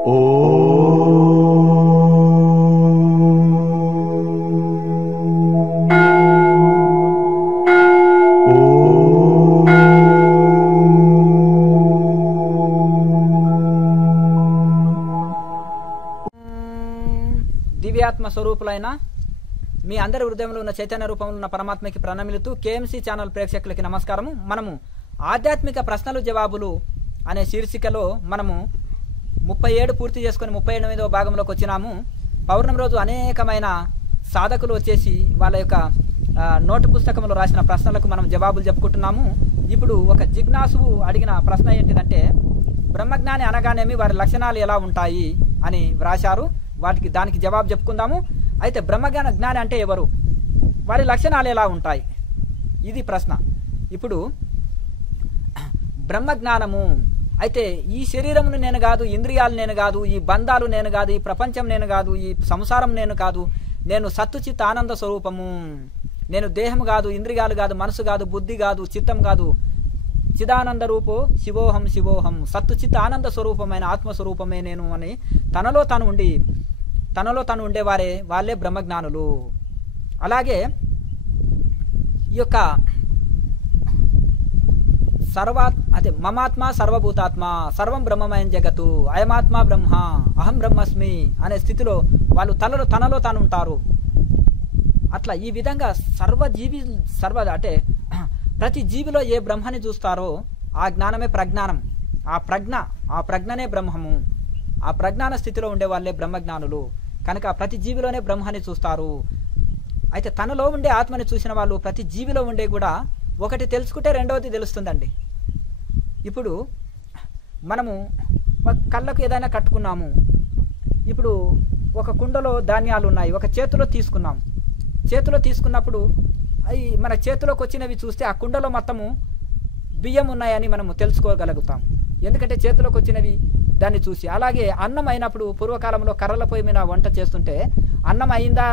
దివ్యాత్మ స్వరూపులైన మీ అందరి హృదయంలో ఉన్న చైతన్య రూపంలో ఉన్న పరమాత్మకి ప్రణమిలుతూ కేఎంసీ ఛానల్ ప్రేక్షకులకి నమస్కారము. మనము ఆధ్యాత్మిక ప్రశ్నలు జవాబులు అనే శీర్షికలో మనము 37 పూర్తి చేసుకుని 38వ భాగంలోకి వచ్చినాము. పౌర్ణమి రోజు అనేకమైన సాధకులు వచ్చేసి వాళ్ళ యొక్క నోటు పుస్తకంలో రాసిన ప్రశ్నలకు మనం జవాబులు చెప్పుకుంటున్నాము. ఇప్పుడు ఒక జిజ్ఞాసువు అడిగిన ప్రశ్న ఏంటిదంటే, బ్రహ్మజ్ఞాని అనగానేమి, వారి లక్షణాలు ఎలా ఉంటాయి అని వ్రాశారు. దానికి జవాబు చెప్పుకుందాము. అయితే బ్రహ్మజ్ఞాని అంటే ఎవరు, వారి లక్షణాలు ఎలా ఉంటాయి, ఇది ప్రశ్న. ఇప్పుడు బ్రహ్మజ్ఞానము అయితే ఈ శరీరమును నేను కాదు, ఇంద్రియాలు నేను కాదు, ఈ బంధాలు నేను కాదు, ఈ ప్రపంచం నేను కాదు, ఈ సంసారం నేను కాదు, నేను సత్తుచిత్ ఆనంద స్వరూపము, నేను దేహం కాదు, ఇంద్రియాలు కాదు, మనసు కాదు, బుద్ధి కాదు, చిత్తం కాదు, చిదానంద రూపో శివోహం శివోహం, సత్తుచిత్ ఆనంద స్వరూపమైన ఆత్మస్వరూపమే నేను అని తనలో తను ఉండేవారే వాళ్ళే బ్రహ్మజ్ఞానులు. అలాగే ఈ యొక్క అదే మమాత్మ సర్వభూతాత్మ సర్వం బ్రహ్మమయం జగత్తు అయమాత్మ బ్రహ్మ అహం బ్రహ్మస్మి అనే స్థితిలో వాళ్ళు తనలో తాను ఉంటారు. అట్లా ఈ విధంగా అంటే ప్రతి జీవిలో ఏ బ్రహ్మని చూస్తారో ఆ జ్ఞానమే ప్రజ్ఞానం, ఆ ప్రజ్ఞనే బ్రహ్మము. ఆ ప్రజ్ఞాన స్థితిలో ఉండే వాళ్ళే బ్రహ్మజ్ఞానులు. కనుక ప్రతి జీవిలోనే బ్రహ్మని చూస్తారు. అయితే తనలో ఉండే ఆత్మని చూసిన వాళ్ళు ప్రతి జీవిలో ఉండే కూడా ఒకటి తెలుసుకుంటే రెండవది తెలుస్తుందండి. ఇప్పుడు మనము కళ్ళకు ఏదైనా కట్టుకున్నాము, ఇప్పుడు ఒక కుండలో ధాన్యాలు ఉన్నాయి, ఒక చేతిలో తీసుకున్నప్పుడు అవి మన చేతిలోకి వచ్చినవి చూస్తే ఆ కుండలో మొత్తము బియ్యం ఉన్నాయని మనము తెలుసుకోగలుగుతాం, ఎందుకంటే చేతిలోకి వచ్చినవి దాన్ని చూసి. అలాగే అన్నం అయినప్పుడు పూర్వకాలంలో కర్రల పొయ్యి మీద వంట చేస్తుంటే అన్నం అయిందా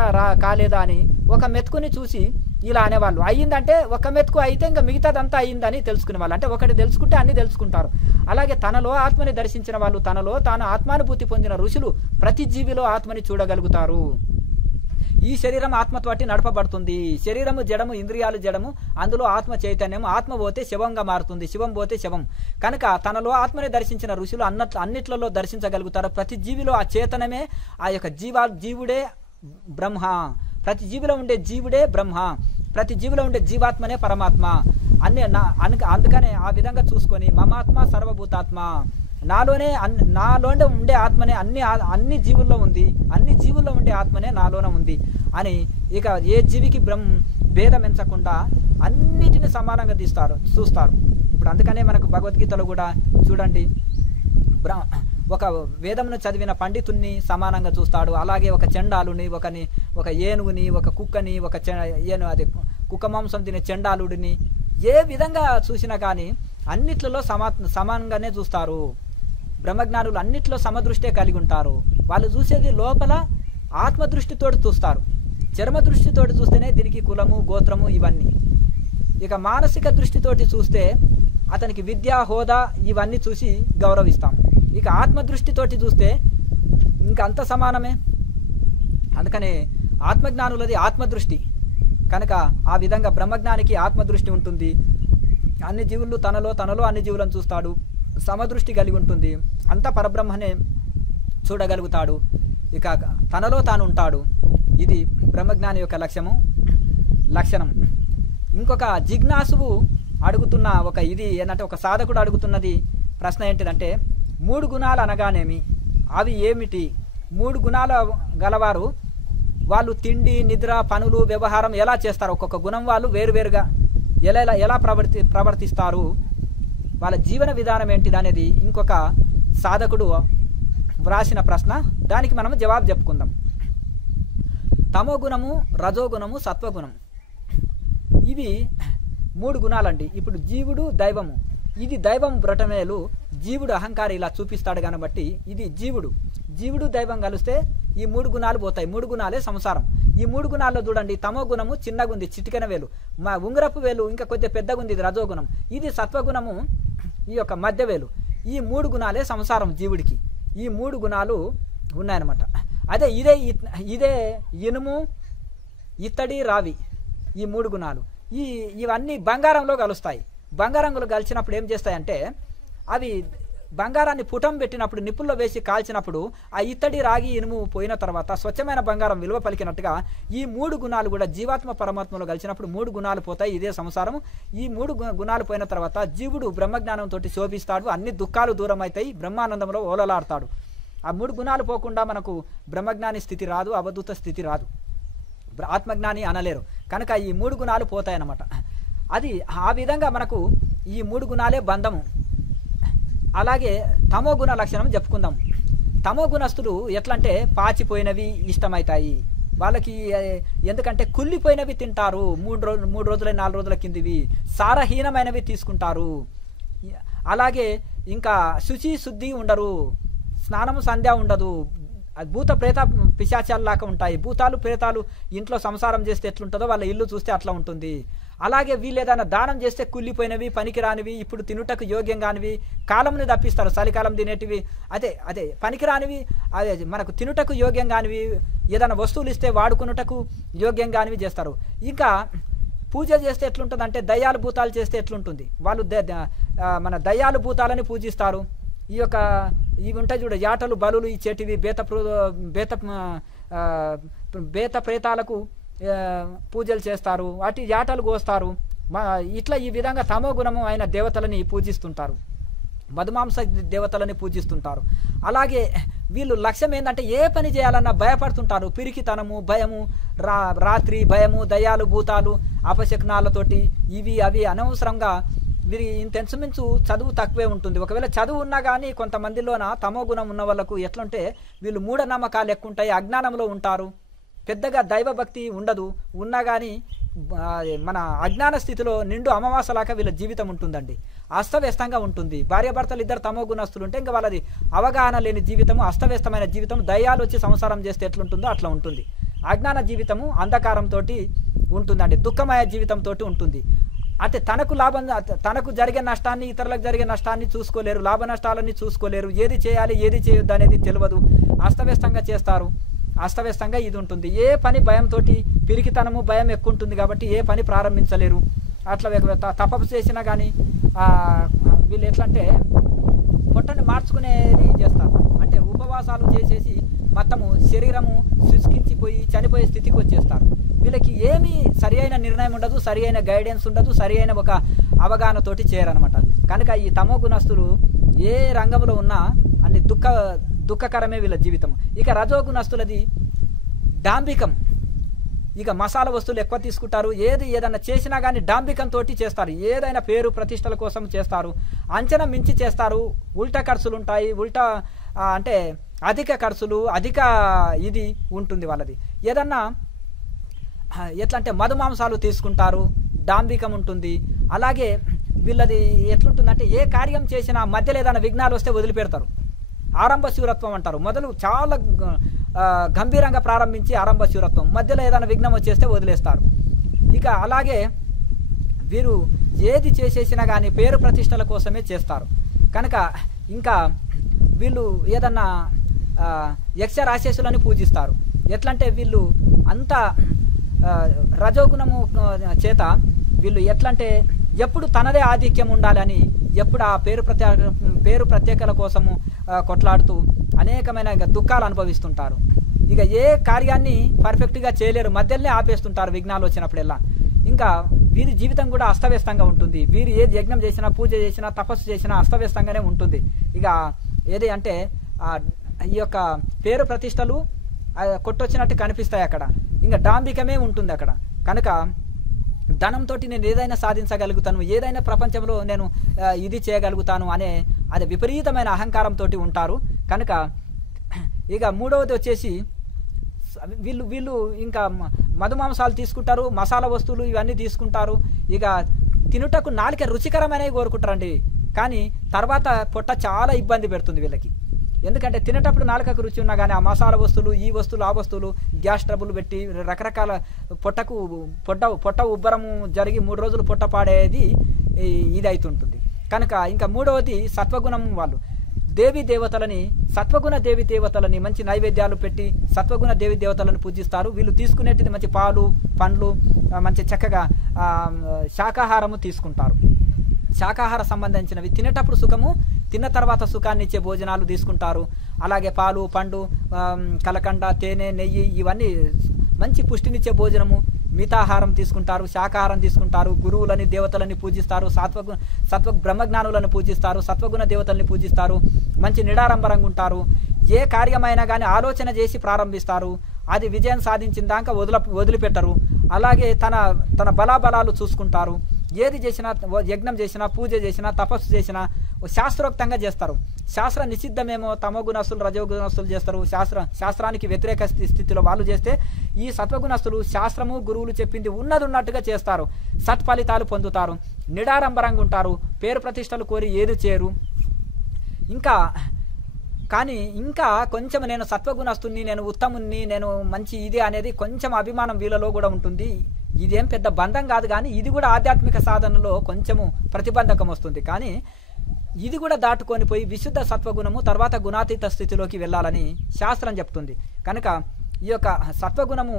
కాలేదా అని ఒక మెతుకుని చూసి ఇలా అనేవాళ్ళు. అయ్యిందంటే ఒక మెతుకు అయితే ఇంకా మిగతాదంతా అయ్యిందని తెలుసుకునే వాళ్ళు. అంటే ఒకటి తెలుసుకుంటే అన్ని తెలుసుకుంటారు. అలాగే తనలో ఆత్మని దర్శించిన వాళ్ళు, తనలో తాను ఆత్మానుభూతి పొందిన ఋషులు ప్రతి జీవిలో ఆత్మని చూడగలుగుతారు. ఈ శరీరం ఆత్మతోటి నడపబడుతుంది. శరీరము జడము, ఇంద్రియాలు జడము, అందులో ఆత్మ చైతన్యం. ఆత్మ పోతే శివంగా మారుతుంది, శివం పోతే శవం. కనుక తనలో ఆత్మని దర్శించిన ఋషులు అన్నిట్లలో దర్శించగలుగుతారు. ప్రతి జీవిలో ఆ చేతనమే, ఆ యొక్క జీవుడే బ్రహ్మ. ప్రతి జీవిలో ఉండే జీవుడే బ్రహ్మ, ప్రతి జీవిలో ఉండే జీవాత్మనే పరమాత్మ. అందుకనే ఆ విధంగా చూసుకొని మమాత్మ సర్వభూతాత్మ, నాలోనే ఉండే ఆత్మనే అన్ని జీవుల్లో ఉంది, అన్ని జీవుల్లో ఉండే ఆత్మనే నాలోనే ఉంది అని ఇక ఏ జీవికి భేదం ఎంచకుండా అన్నిటిని సమానంగా చూస్తారు. ఇప్పుడు అందుకనే మనకు భగవద్గీతలో కూడా చూడండి, ఒక వేదమును చదివిన పండితుణ్ణి సమానంగా చూస్తాడు. అలాగే ఒక చండాలుని, ఒక ఏనుగుని, ఒక కుక్కని, అది కుక్క మాంసం తినే చండాలుడిని ఏ విధంగా చూసినా కానీ అన్నిట్లలో సమానంగానే చూస్తారు. బ్రహ్మజ్ఞానులు అన్నిట్లో సమదృష్టే కలిగి ఉంటారు. వాళ్ళు చూసేది లోపల ఆత్మదృష్టితోటి చూస్తారు. చర్మ దృష్టితోటి చూస్తేనే దీనికి కులము, గోత్రము ఇవన్నీ. ఇక మానసిక దృష్టితోటి చూస్తే అతనికి విద్య, హోదా ఇవన్నీ చూసి గౌరవిస్తాం. ఇక ఆత్మదృష్టితోటి చూస్తే ఇంకా అంత సమానమే. అందుకనే ఆత్మజ్ఞానులది ఆత్మదృష్టి. కనుక ఆ విధంగా బ్రహ్మజ్ఞానికి ఆత్మదృష్టి ఉంటుంది. అన్ని జీవులు తనలో అన్ని జీవులను చూస్తాడు, సమదృష్టి కలిగి ఉంటుంది. అంత పరబ్రహ్మనే చూడగలుగుతాడు. ఇక తనలో తాను ఉంటాడు. ఇది బ్రహ్మజ్ఞాని యొక్క లక్షణం. ఇంకొక జిజ్ఞాసువు అడుగుతున్న ఏంటంటే ఒక సాధకుడు అడుగుతున్నది ప్రశ్న ఏంటిదంటే, 3 గుణాలు అనగానేమి, అవి ఏమిటి? 3 గుణాల గలవారు వాళ్ళు తిండి, నిద్ర, పనులు, వ్యవహారం ఎలా చేస్తారు? ఒక్కొక్క గుణం వాళ్ళు వేరువేరుగా ఎలా ప్రవర్తిస్తారు? వాళ్ళ జీవన విధానం ఏంటిది అనేది ఇంకొక సాధకుడు వ్రాసిన ప్రశ్న. దానికి మనం జవాబు చెప్పుకుందాం. తమో గుణము, రజోగుణము, సత్వగుణం, ఇవి 3 గుణాలండి. ఇప్పుడు జీవుడు, దైవము. ఇది దైవం బ్రటమేలు, జీవుడు అహంకారి ఇలా చూపిస్తాడు కాబట్టి ఇది జీవుడు దైవం కలిస్తే ఈ 3 గుణాలు పోతాయి. 3 గుణాలే సంసారం. ఈ 3 గుణాల్లో చూడండి, తమో గుణము చిన్నగుంది, చిటికెన వేలు, మా ఉంగరపు వేలు ఇంకా కొద్దిగా పెద్దగుంది, ఇది రజోగుణం. ఇది సత్వగుణము, ఈ యొక్క మధ్య వేలు. ఈ 3 గుణాలే సంసారం జీవుడికి. ఈ 3 గుణాలు ఉన్నాయన్నమాట. అదే ఇదే ఇనుము, ఇత్తడి, రావి, ఈ 3 గుణాలు ఇవన్నీ బంగారంలో కలుస్తాయి. బంగారంలో కలిసినప్పుడు ఏం చేస్తాయంటే అవి బంగారాన్ని పుటం పెట్టినప్పుడు నిప్పుల్లో వేసి కాల్చినప్పుడు ఆ ఇత్తడి, రాగి, ఇనుము పోయిన తర్వాత స్వచ్ఛమైన బంగారం విలువ పలికినట్టుగా ఈ 3 గుణాలు కూడా జీవాత్మ పరమాత్మలో కలిసినప్పుడు 3 గుణాలు పోతాయి. ఇదే సంసారం. ఈ 3 గుణాలు పోయిన తర్వాత జీవుడు బ్రహ్మజ్ఞానంతో శోభిస్తాడు. అన్ని దుఃఖాలు దూరం అవుతాయి. బ్రహ్మానందంలో ఓలలాడతాడు. ఆ 3 గుణాలు పోకుండా మనకు బ్రహ్మజ్ఞాని స్థితి రాదు, అవధూత స్థితి రాదు, ఆత్మజ్ఞాని అనలేరు. కనుక ఈ 3 గుణాలు పోతాయన్నమాట. అది ఆ విధంగా మనకు ఈ 3 గుణాలే బంధము. అలాగే తమో గుణ లక్షణం చెప్పుకుందాం. తమో గుణస్థులు ఎట్లంటే పాచిపోయినవి ఇష్టమవుతాయి వాళ్ళకి. ఎందుకంటే కుళ్ళిపోయినవి తింటారు. 3 రోజుల 4 రోజుల కిందివి సారహీనమైనవి తీసుకుంటారు. అలాగే ఇంకా శుద్ధి ఉండరు, స్నానము సంధ్య ఉండదు. భూత ప్రేత పిశాచాల్లాగా ఉంటాయి. భూతాలు ప్రేతాలు ఇంట్లో సంసారం చేస్తే ఎట్లుంటుందో వాళ్ళ ఇల్లు చూస్తే అట్లా ఉంటుంది. అలాగే వీళ్ళు ఏదైనా దానం చేస్తే కుళ్ళిపోయినవి, పనికిరానివి, ఇప్పుడు తినుటకు యోగ్యం కానివి, కాలంని తప్పిస్తారు. చలికాలం తినేటివి అదే పనికిరానివి, అదే మనకు తినుటకు యోగ్యం కానివి, ఏదైనా వస్తువులు ఇస్తే వాడుకున్నటకు యోగ్యం కానివి చేస్తారు. ఇంకా పూజ చేస్తే ఎట్లుంటుంది అంటే దయ్యాలు భూతాలు చేస్తే ఎట్లుంటుంది, వాళ్ళు మన దయ్యాలు భూతాలని పూజిస్తారు. ఈ యొక్క ఇవి ఉంటాయి చూడ, యాటలు బలులు ఇచ్చేటివి, బేత ప్రేతాలకు పూజలు చేస్తారు, వాటి యాటలు కోస్తారు. ఇట్లా ఈ విధంగా తమో గుణము అయిన దేవతలని పూజిస్తుంటారు, మధుమాంస దేవతలని పూజిస్తుంటారు. అలాగే వీళ్ళు లక్ష్యం ఏంటంటే ఏ పని చేయాలన్నా భయపడుతుంటారు. పిరికితనము, భయము, రాత్రి భయము, దయ్యాలు భూతాలు, అపశకునాలతోటి ఇవి అవి అనవసరంగా వీరి ఇంతెంచుమించు చదువు తక్కువే ఉంటుంది. ఒకవేళ చదువు ఉన్నా కానీ కొంతమందిలోన తమో గుణం ఉన్న వాళ్ళకు ఎట్లంటే వీళ్ళు మూఢనమ్మకాలు ఎక్కువ ఉంటాయి, అజ్ఞానంలో ఉంటారు, పెద్దగా దైవభక్తి ఉండదు. ఉన్నా కానీ మన అజ్ఞాన స్థితిలో నిండు అమావాసలాగా వీళ్ళ జీవితం ఉంటుందండి. అస్తవ్యస్తంగా ఉంటుంది. భార్యాభర్తలు ఇద్దరు తమో గుణస్తులు ఉంటే ఇంకా వాళ్ళది అవగాహన లేని జీవితము, అస్తవ్యస్తమైన జీవితం. దయ్యాలు వచ్చి సంసారం చేస్తే ఎట్లుంటుందో అట్లా ఉంటుంది. అజ్ఞాన జీవితము అంధకారంతో ఉంటుందండి, దుఃఖమయ జీవితంతో ఉంటుంది. అంటే తనకు జరిగే నష్టాన్ని, ఇతరులకు జరిగే నష్టాన్ని చూసుకోలేరు, లాభ నష్టాలన్నీ చూసుకోలేరు, ఏది చేయాలి ఏది చేయొద్దు అనేది తెలియదు, అస్తవ్యస్తంగా చేస్తారు. అస్తవ్యస్తంగా ఇది ఉంటుంది. ఏ పని భయంతో, పిరికితనము భయం ఎక్కువ ఉంటుంది కాబట్టి ఏ పని ప్రారంభించలేరు. అట్లా తపస్సు చేసినా కానీ వీళ్ళు ఎట్లంటే పొట్టని మార్చుకునేది చేస్తారు. అంటే ఉపవాసాలు చేసేసి మొత్తము శరీరము శుష్కించిపోయి చనిపోయే స్థితికి వచ్చేస్తారు. వీళ్ళకి ఏమీ సరి అయిన నిర్ణయం ఉండదు, సరి అయిన గైడెన్స్ ఉండదు, సరి అయిన ఒక అవగాహనతోటి చేయరనమాట. కనుక ఈ తమో గుణస్తులు ఏ రంగంలో ఉన్నా అన్ని దుఃఖకరమే వీళ్ళ జీవితం. ఇక రజోగుణస్తులది డాంబికం. ఇక మసాలా వస్తువులు ఎక్కువ తీసుకుంటారు. ఏదైనా చేసినా కానీ డాంబికంతో చేస్తారు. ఏదైనా పేరు ప్రతిష్టల కోసం చేస్తారు, అంచనా మించి చేస్తారు. ఉల్టా ఖర్చులు ఉంటాయి, అంటే అధిక ఖర్చులు, అధిక ఇది ఉంటుంది వాళ్ళది. ఏదన్నా ఎట్లా అంటే మధుమాంసాలు తీసుకుంటారు, డాంబికం ఉంటుంది. అలాగే వీళ్ళది ఎట్లుంటుందంటే ఏ కార్యం చేసినా మధ్యలో ఏదైనా విఘ్నాలు వస్తే వదిలిపెడతారు. ఆరంభ శూరత్వం అంటారు. మొదలు చాలా గంభీరంగా ప్రారంభించి ఆరంభ శూరత్వం, మధ్యలో ఏదైనా విఘ్నం వచ్చేస్తే వదిలేస్తారు. ఇక అలాగే వీరు ఏది చేసేసినా కానీ పేరు ప్రతిష్టల కోసమే చేస్తారు. కనుక ఇంకా వీళ్ళు ఏదన్నా యక్ష రాక్షసులని పూజిస్తారు. ఎట్లంటే వీళ్ళు అంతా రజోగుణము చేత వీళ్ళు ఎట్లంటే ఎప్పుడు తనదే ఆధిక్యం ఉండాలని, ఎప్పుడు ఆ పేరు ప్రత్యేకల కోసము కొట్లాడుతూ అనేకమైన దుఃఖాలు అనుభవిస్తుంటారు. ఇక ఏ కార్యాన్ని పర్ఫెక్ట్గా చేయలేరు, మధ్యలోనే ఆపేస్తుంటారు విఘ్నాలు వచ్చినప్పుడెల్లా. ఇంకా వీరి జీవితం కూడా అస్తవ్యస్తంగా ఉంటుంది. వీరు ఏది యజ్ఞం చేసినా, పూజ చేసినా, తపస్సు చేసినా అస్తవ్యస్తంగానే ఉంటుంది. ఇక ఏది అంటే ఈ యొక్క పేరు ప్రతిష్టలు కొట్టొచ్చినట్టు కనిపిస్తాయి అక్కడ. ఇంకా డాంబికమే ఉంటుంది అక్కడ. కనుక ధనంతో నేను ఏదైనా సాధించగలుగుతాను, ఏదైనా ప్రపంచంలో నేను ఇది చేయగలుగుతాను అనే అది విపరీతమైన అహంకారంతో ఉంటారు. కనుక ఇక మూడవది వచ్చేసి వీళ్ళు ఇంకా మధుమాంసాలు తీసుకుంటారు, మసాలా వస్తువులు ఇవన్నీ తీసుకుంటారు. ఇక తినుటకు నాలుక రుచికరమైనవి కోరుకుంటారండి. కానీ తర్వాత పొట్ట చాలా ఇబ్బంది పెడుతుంది వీళ్ళకి. ఎందుకంటే తినేటప్పుడు నాలుకకు రుచి ఉన్నా కానీ ఆ మసాలా వస్తువులు, ఈ వస్తువులు, ఆ వస్తువులు గ్యాస్ ట్రబుల్ పెట్టి రకరకాల పొట్ట ఉబ్బరము జరిగి 3 రోజులు పొట్ట పాడేది ఇది అవుతుంటుంది. కనుక ఇంకా మూడవది సత్వగుణం. వాళ్ళు దేవీ దేవతలని, సత్వగుణ దేవి దేవతలని మంచి నైవేద్యాలు పెట్టి సత్వగుణ దేవి దేవతలను పూజిస్తారు. వీళ్ళు తీసుకునేటిది మంచి పాలు, పండ్లు, మంచి చక్కగా శాకాహారము తీసుకుంటారు. శాకాహార సంబంధించినవి తినేటప్పుడు సుఖము, తిన్న తర్వాత సుఖాన్ని ఇచ్చే భోజనాలు తీసుకుంటారు. అలాగే పాలు, పండు, కలకండ, తేనె, నెయ్యి ఇవన్నీ మంచి పుష్టినిచ్చే భోజనము, మితాహారం తీసుకుంటారు, శాకాహారం తీసుకుంటారు. గురువులని, దేవతలని పూజిస్తారు. సత్వ బ్రహ్మజ్ఞానులను పూజిస్తారు. సత్వగుణ దేవతల్ని పూజిస్తారు. మంచి నిడారంబరంగా ఉంటారు. ఏ కార్యమైనా కానీ ఆలోచన చేసి ప్రారంభిస్తారు. అది విజయం సాధించిన దాకా వదిలిపెట్టరు. అలాగే తన బలాబలాలు చూసుకుంటారు. ఏది చేసినా, యజ్ఞం చేసినా, పూజ చేసినా, తపస్సు చేసినా శాస్త్రోక్తంగా చేస్తారు. శాస్త్ర నిషిద్ధమేమో తమోగుణస్తులు, రజోగుణస్తులు చేస్తారు. శాస్త్రానికి వ్యతిరేక స్థితిలో వాళ్ళు చేస్తే, ఈ సత్వగుణస్తులు శాస్త్రము, గురువులు చెప్పింది ఉన్నది ఉన్నట్టుగా చేస్తారు. సత్ఫలితాలు పొందుతారు. నిడారంబరంగా ఉంటారు. పేరు ప్రతిష్టలు కోరి ఏది చేయరు. ఇంకా కొంచెం నేను సత్వగుణస్తుని, నేను ఉత్తముని, నేను మంచి ఇది అనేది కొంచెం అభిమానం వీళ్ళలో కూడా ఉంటుంది. ఇదేం పెద్ద బంధం కాదు, కానీ ఇది కూడా ఆధ్యాత్మిక సాధనలో కొంచెము ప్రతిబంధకం వస్తుంది. కానీ ఇది కూడా దాటుకొని పోయి విశుద్ధ సత్వగుణము తర్వాత గుణాతీత స్థితిలోకి వెళ్ళాలని శాస్త్రం చెప్తుంది. కనుక ఈ యొక్క సత్వగుణము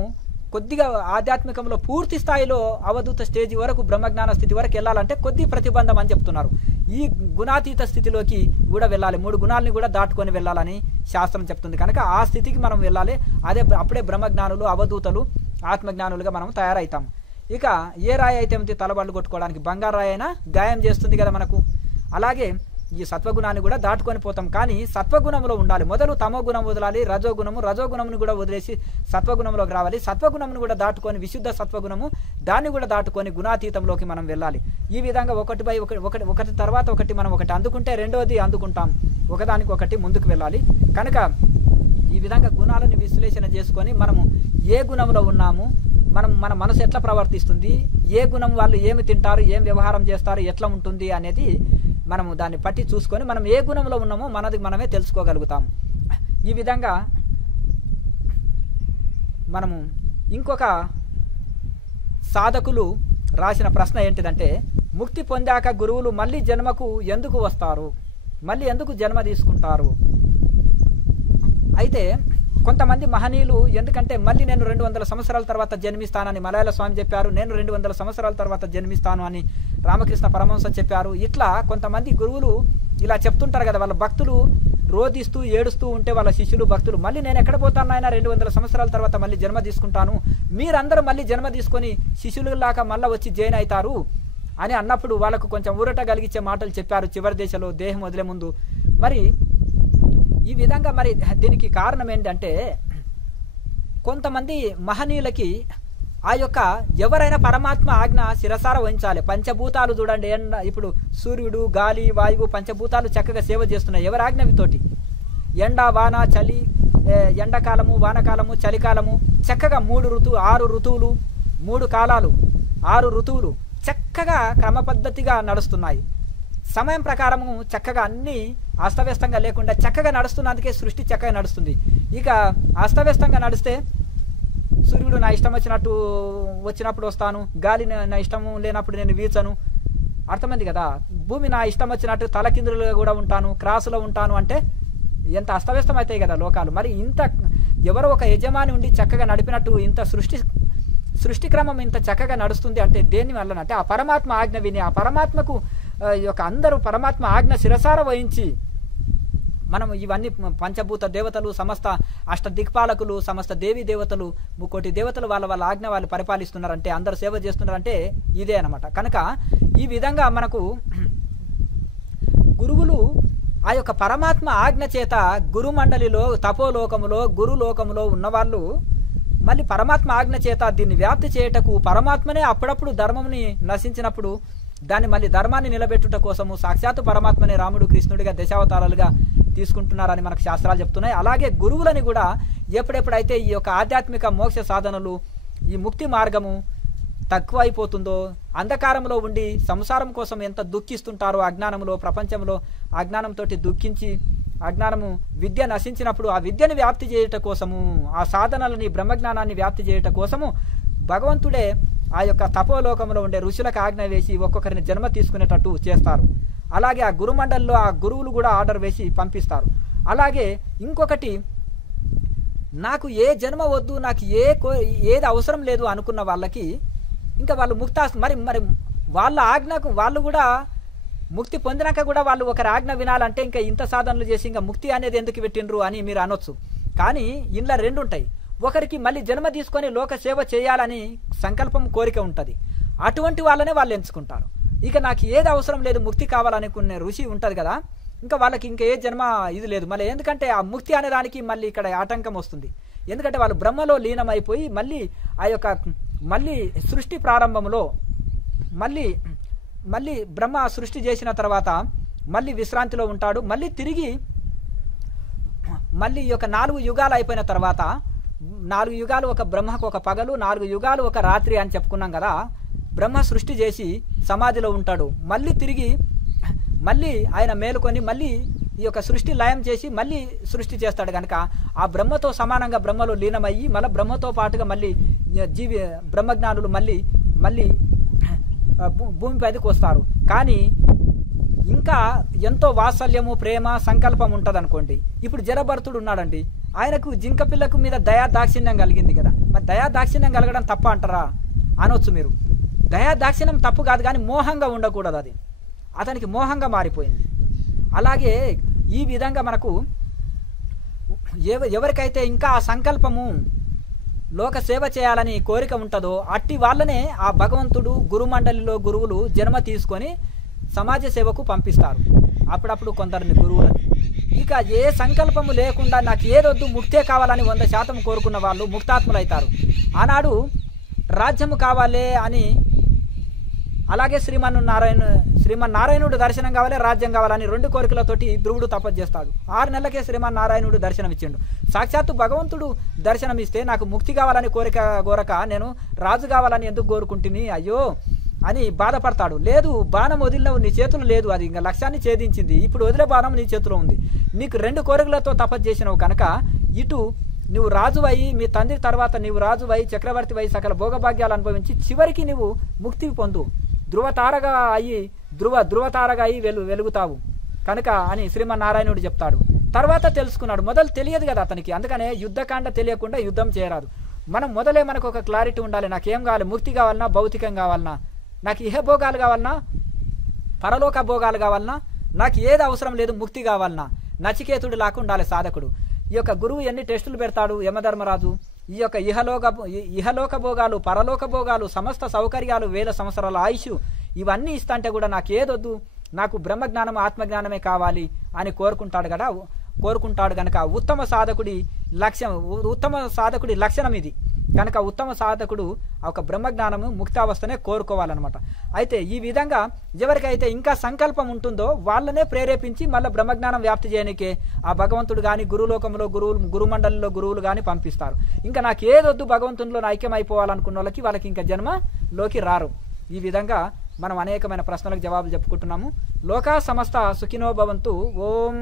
కొద్దిగా ఆధ్యాత్మికంలో పూర్తి స్థాయిలో అవధూత స్టేజ్ వరకు, బ్రహ్మజ్ఞాన స్థితి వరకు వెళ్ళాలంటే కొద్ది ప్రతిబంధం అని చెప్తున్నారు. ఈ గుణాతీత స్థితిలోకి కూడా వెళ్ళాలి. 3 గుణాలని కూడా దాటుకొని వెళ్ళాలని శాస్త్రం చెప్తుంది. కనుక ఆ స్థితికి మనం వెళ్ళాలి. అప్పుడే బ్రహ్మజ్ఞానులు, అవధూతలు, ఆత్మజ్ఞానులుగా మనం తయారవుతాం. ఇక ఏ రాయి అయితే తలబళ్ళు కొట్టుకోవడానికి బంగారు రాయి అయినా గాయం చేస్తుంది కదా మనకు. అలాగే ఈ సత్వగుణాన్ని కూడా దాటుకొని పోతాం. కానీ సత్వగుణంలో ఉండాలి. మొదలు తమో గుణం వదలాలి, రజోగుణమును కూడా వదిలేసి సత్వగుణంలోకి రావాలి. సత్వగుణమును కూడా దాటుకొని విశుద్ధ సత్వగుణము, దాన్ని కూడా దాటుకొని గుణాతీతంలోకి మనం వెళ్ళాలి. ఈ విధంగా ఒకటి తర్వాత ఒకటి మనం ఒకటి అందుకుంటే రెండవది అందుకుంటాం. ఒకదానికి ఒకటి ముందుకు వెళ్ళాలి. కనుక ఈ విధంగా గుణాలను విశ్లేషణ చేసుకొని మనము ఏ గుణంలో ఉన్నాము, మన మనసు ఎట్లా ప్రవర్తిస్తుంది, ఏ గుణం వాళ్ళు ఏమి తింటారు, ఏం వ్యవహారం చేస్తారు, ఎట్లా ఉంటుంది అనేది మనము దాన్ని పట్టి చూసుకొని మనం ఏ గుణంలో ఉన్నామో మనమే తెలుసుకోగలుగుతాము. ఈ విధంగా మనము ఇంకొక సాధకులు రాసిన ప్రశ్న ఏంటిదంటే, ముక్తి పొందాక గురువులు మళ్ళీ జన్మకు ఎందుకు వస్తారు, మళ్ళీ ఎందుకు జన్మ తీసుకుంటారు? అయితే కొంతమంది మహనీయులు ఎందుకంటే మళ్ళీ నేను 200 సంవత్సరాల తర్వాత జన్మిస్తానని మలయాళ స్వామి చెప్పారు. నేను 200 సంవత్సరాల తర్వాత జన్మిస్తాను అని రామకృష్ణ పరమహంస చెప్పారు. ఇట్లా కొంతమంది గురువులు ఇలా చెప్తుంటారు కదా. వాళ్ళ భక్తులు రోధిస్తూ ఏడుస్తూ ఉంటే వాళ్ళ శిష్యులు, భక్తులు మళ్ళీ నేను ఎక్కడ పోతాను ఆయన 200 సంవత్సరాల తర్వాత మళ్ళీ జన్మ తీసుకుంటాను, మీరందరూ మళ్ళీ జన్మ తీసుకొని శిష్యులలాగా మళ్ళీ వచ్చి జైన్ అవుతారు అని అన్నప్పుడు వాళ్ళకు కొంచెం ఊరట కలిగించే మాటలు చెప్పారు చివరి దశలో దేహం వదిలే ముందు. మరి ఈ విధంగా మరి దీనికి కారణం ఏంటంటే, కొంతమంది మహనీయులకి ఆ యొక్క ఎవరైనా పరమాత్మ ఆజ్ఞ శిరసార వహించాలి. పంచభూతాలు చూడండి, ఇప్పుడు సూర్యుడు, గాలి, వాయువు, పంచభూతాలు చక్కగా సేవ చేస్తున్నాయి ఎవరి ఆజ్ఞవితోటి. ఎండ, వాన, చలి, ఎండాకాలము, వానకాలము, చలికాలము, చక్కగా 6 ఋతువులు, 3 కాలాలు, 6 ఋతువులు చక్కగా క్రమపద్ధతిగా నడుస్తున్నాయి. సమయం ప్రకారము చక్కగా అన్నీ అస్తవ్యస్తంగా లేకుండా చక్కగా నడుస్తున్నందుకే సృష్టి చక్కగా నడుస్తుంది. ఇక అస్తవ్యస్తంగా నడిస్తే సూర్యుడు నా ఇష్టం వచ్చినప్పుడు వస్తాను, గాలి నా ఇష్టం లేనప్పుడు నేను వీచను, అర్థమైంది కదా. భూమి నా ఇష్టం వచ్చినట్టు తలకిందులుగా కూడా ఉంటాను, క్రాసులో ఉంటాను అంటే ఎంత అస్తవ్యస్తం అవుతాయి కదా లోకాలు. మరి ఇంత ఎవరో ఒక యజమాని ఉండి చక్కగా నడిపినట్టు ఇంత సృష్టి క్రమం ఇంత చక్కగా నడుస్తుంది అంటే దేని వల్లనంటే ఆ పరమాత్మ ఆజ్ఞ విని, ఆ పరమాత్మకు యొక్క అందరూ పరమాత్మ ఆజ్ఞ శిరసార వహించి మనం ఇవన్నీ పంచభూత దేవతలు, సమస్త అష్టదిక్పాలకులు, సమస్త దేవీ దేవతలు, 3 కోటి దేవతలు వాళ్ళ ఆజ్ఞ వాళ్ళు పరిపాలిస్తున్నారంటే, అందరూ సేవ చేస్తున్నారంటే ఇదే అన్నమాట. కనుక ఈ విధంగా మనకు గురువులు ఆ యొక్క పరమాత్మ ఆజ్ఞ చేత గురుమండలిలో, తపోలోకములో, గురులోకములో ఉన్నవాళ్ళు మళ్ళీ పరమాత్మ ఆజ్ఞ చేత దీన్ని వ్యాప్తి చేయటకు పరమాత్మనే అప్పుడప్పుడు ధర్మంని నశించినప్పుడు దాన్ని మళ్ళీ ధర్మాన్ని నిలబెట్టుట కోసము సాక్షాత్తు పరమాత్మనే రాముడు, కృష్ణుడిగా దశావతారాలుగా తీసుకుంటున్నారని మనకు శాస్త్రాలు చెప్తున్నాయి. అలాగే గురువులని కూడా ఎప్పుడెప్పుడైతే ఈ యొక్క ఆధ్యాత్మిక మోక్ష సాధనలు, ఈ ముక్తి మార్గము తక్కువ అయిపోతుందో, అంధకారంలో ఉండి సంసారం కోసం ఎంత దుఃఖిస్తుంటారో అజ్ఞానంలో, ప్రపంచంలో అజ్ఞానంతో దుఃఖించి అజ్ఞానము విద్య నశించినప్పుడు ఆ విద్యను వ్యాప్తి చేయుట కోసము, ఆ సాధనలని బ్రహ్మజ్ఞానాన్ని వ్యాప్తి చేయుట కోసము భగవంతుడే ఆ యొక్క తపోలోకంలో ఉండే ఋషులకు ఆజ్ఞ వేసి ఒక్కొక్కరిని జన్మ తీసుకునేటట్టు చేస్తారు. అలాగే ఆ గురుమండలిలో ఆ గురువులు కూడా ఆర్డర్ వేసి పంపిస్తారు. అలాగే ఇంకొకటి, నాకు ఏ జన్మ వద్దు, నాకు ఏది అవసరం లేదు అనుకున్న వాళ్ళకి ఇంకా వాళ్ళు మరి వాళ్ళ ఆజ్ఞకు వాళ్ళు కూడా ముక్తి పొందినాక కూడా వాళ్ళు ఒకరి ఆజ్ఞ వినాలంటే ఇంకా ఇంత సాధనలు చేసి ఇంకా ముక్తి అనేది ఎందుకు పెట్టిండ్రు అని మీరు అనొచ్చు. కానీ ఇంట్లో రెండు ఉంటాయి. ఒకరికి మళ్ళీ జన్మ తీసుకొని లోక సేవ చేయాలని సంకల్పం, కోరిక ఉంటుంది. అటువంటి వాళ్ళనే వాళ్ళు ఎంచుకుంటారు. ఇక నాకు ఏది అవసరం లేదు, ముక్తి కావాలనుకునే రుచి ఉంటుంది కదా, ఇంకా వాళ్ళకి ఇంకా ఏ జన్మ ఇది లేదు. మళ్ళీ ఎందుకంటే ఆ ముక్తి అనే దానికి మళ్ళీ ఇక్కడ ఆటంకం వస్తుంది. ఎందుకంటే వాళ్ళు బ్రహ్మలో లీనమైపోయి మళ్ళీ సృష్టి ప్రారంభంలో మళ్ళీ బ్రహ్మ సృష్టి చేసిన తర్వాత మళ్ళీ విశ్రాంతిలో ఉంటాడు. మళ్ళీ తిరిగి మళ్ళీ ఈ యొక్క 4 యుగాలు అయిపోయిన తర్వాత 4 యుగాలు ఒక బ్రహ్మకు ఒక పగలు, 4 యుగాలు ఒక రాత్రి అని చెప్పుకున్నాం కదా. బ్రహ్మ సృష్టి చేసి సమాధిలో ఉంటాడు. మళ్ళీ ఆయన మేలుకొని మళ్ళీ ఈ యొక్క సృష్టి లయం చేసి మళ్ళీ సృష్టి చేస్తాడు. కనుక ఆ బ్రహ్మతో సమానంగా బ్రహ్మలో లీనమయ్యి మళ్ళీ బ్రహ్మతో పాటుగా మళ్ళీ బ్రహ్మజ్ఞానులు మళ్ళీ భూమిపైకి వస్తారు. కానీ ఇంకా ఎంతో వాత్సల్యము, ప్రేమ, సంకల్పం ఉంటుంది అనుకోండి. ఇప్పుడు జరభరతుడు ఉన్నాడండి, ఆయనకు జింక పిల్లకు మీద దయా దాక్షిణ్యం కలిగింది కదా. మరి దయా దాక్షిణ్యం కలగడం తప్ప అంటారా అనొచ్చు మీరు. దయా దాక్షిణ్యం తప్పు కాదు, కానీ మోహంగా ఉండకూడదు. అది అతనికి మోహంగా మారిపోయింది. అలాగే ఈ విధంగా మనకు ఎవరికైతే ఇంకా ఆ సంకల్పము లోక సేవ చేయాలని కోరిక ఉంటుందో అట్టి వాళ్ళనే ఆ భగవంతుడు గురుమండలిలో గురువులు జన్మ తీసుకొని సమాజ సేవకు పంపిస్తారు. అప్పుడప్పుడు కొందరిని గురువులని. ఇక ఏ సంకల్పము లేకుండా నాకు ఏదొద్దు, ముక్తే కావాలని 100% కోరుకున్న వాళ్ళు ముక్తాత్ములు అవుతారు. ఆనాడు రాజ్యము కావాలి అని, అలాగే శ్రీమన్నారాయణుడు దర్శనం కావాలి, రాజ్యం కావాలని 2 కోరికలతోటి ధ్రువుడు తపస్సు చేస్తాడు. 6 నెలలకే శ్రీమన్నారాయణుడు దర్శనం ఇచ్చిండు. సాక్షాత్తు భగవంతుడు దర్శనం ఇస్తే నాకు ముక్తి కావాలని కోరక నేను రాజు కావాలని ఎందుకు కోరుకుంటుని అయ్యో అని బాధపడతాడు. లేదు, బాణం వదిలినవు, నీ చేతులు లేదు, అది ఇంకా లక్ష్యాన్ని ఛేదించింది, ఇప్పుడు వదిలే బాణం నీ చేతిలో ఉంది. నీకు 2 కోరికలతో తపస్సు చేసినవు కనుక ఇటు నువ్వు రాజువై, మీ తండ్రి తర్వాత నీవు రాజువై, చక్రవర్తివై, సకల భోగభాగ్యాలు అనుభవించి చివరికి నువ్వు ముక్తి పొందు, ధ్రువతారగా అయి వెలుగుతావు కనుక అని శ్రీమన్నారాయణుడు చెప్తాడు. తర్వాత తెలుసుకున్నాడు. మొదలు తెలియదు కదా అతనికి. అందుకనే యుద్ధకాండ తెలియకుండా యుద్ధం చేయరాదు. మనం మొదలే మనకు ఒక క్లారిటీ ఉండాలి. నాకేం కావాలి, ముక్తి కావాలన్నా, భౌతికం కావాలన్నా, నాకు ఇహ భోగాలు కావాలన్నా, పరలోక భోగాలు కావాలన్నా, నాకు ఏది అవసరం లేదు, ముక్తి కావాలన్నా, నచికేతుడు లాగా ఉండాలి సాధకుడు. ఈ యొక్క గురువు ఎన్ని టెస్టులు పెడతాడు యమధర్మరాజు. ఈ యొక్క ఇహలోక భోగాలు, పరలోక భోగాలు, సమస్త సౌకర్యాలు, 1000 సంవత్సరాల ఆయుష్, ఇవన్నీ ఇస్తాంటే కూడా నాకు ఏదొద్దు, నాకు బ్రహ్మజ్ఞానం, ఆత్మజ్ఞానమే కావాలి అని కోరుకుంటాడు కనుక ఉత్తమ సాధకుడి లక్షణం ఇది. కనుక ఉత్తమ సాధకుడు ఒక బ్రహ్మజ్ఞానము, ముక్తావస్థనే కోరుకోవాలన్నమాట. అయితే ఈ విధంగా ఎవరికైతే ఇంకా సంకల్పం ఉంటుందో వాళ్ళనే ప్రేరేపించి మళ్ళీ బ్రహ్మజ్ఞానం వ్యాప్తి చేయడానికే ఆ భగవంతుడు కానీ, గురులోకంలో గురుమండలిలో గురువులు కానీ పంపిస్తారు. ఇంకా నాకు ఏదొద్దు, భగవంతునిలో ఐక్యం అయిపోవాలనుకున్న వాళ్ళకి ఇంకా జన్మలోకి రారు. ఈ విధంగా మనం అనేకమైన ప్రశ్నలకు జవాబులు చెప్పుకుంటున్నాము. లోకా సమస్త సుఖినో భవంతు. ఓం